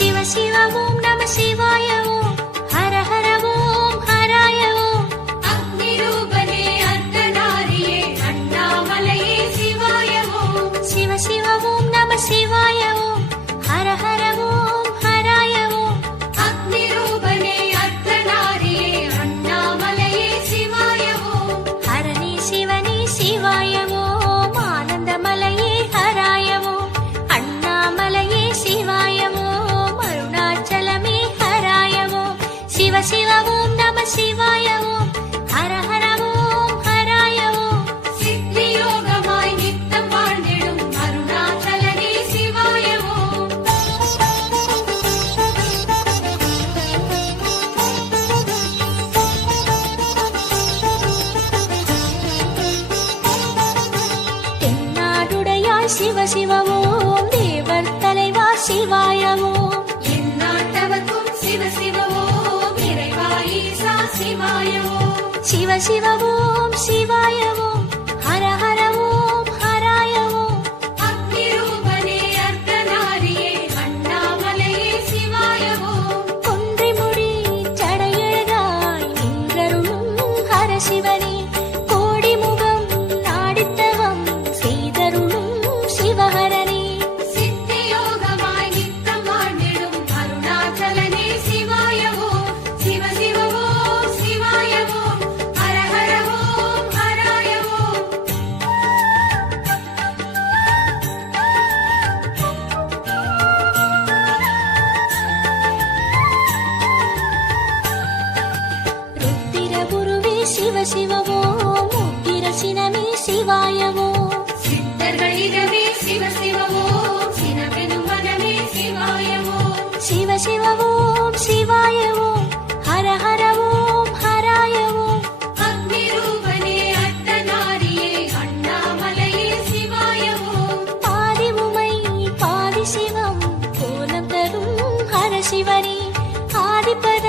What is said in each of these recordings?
శివ శివ ఓం నమ శివాయ ఓం హర హర ఓం హరాయ అగ్నిరూపణే అర్ధనారియే అన్నామలయే శివాయ శివ శివ ఓం சிவ சிவவோம் தேவர் தலைவா சிவாயவோம் என் நாட்டவர்க்கும் சிவ சிவவோம் இறைவா ஈசா சிவாயவோம் சிவ சிவவோம் சிவாயவோம் ஹர ஹரவோம் ஹராயவோம் அக்னிரூபனே அர்த்தநாரியே அண்ணாமலையே சிவாயவோம் கொன்றை மொழி சடையழகாய் நின்றருளும் ஹர சிவ சிவாயவோ? சித்தர்கள் இதமே சிவ சிவமோ சினவெனும் மனமே சிவாயவோ? சிவ சிவவோம் சிவாயவோ ஹர ஹரவோம் ஹராயவோ அக்னி அட்டநாரியே அண்ணாமலையே சிவாயவோ? பாதி உமை பாதி சிவம் கோலம் தரும் ஹர சிவனே ஆதிபத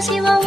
希望。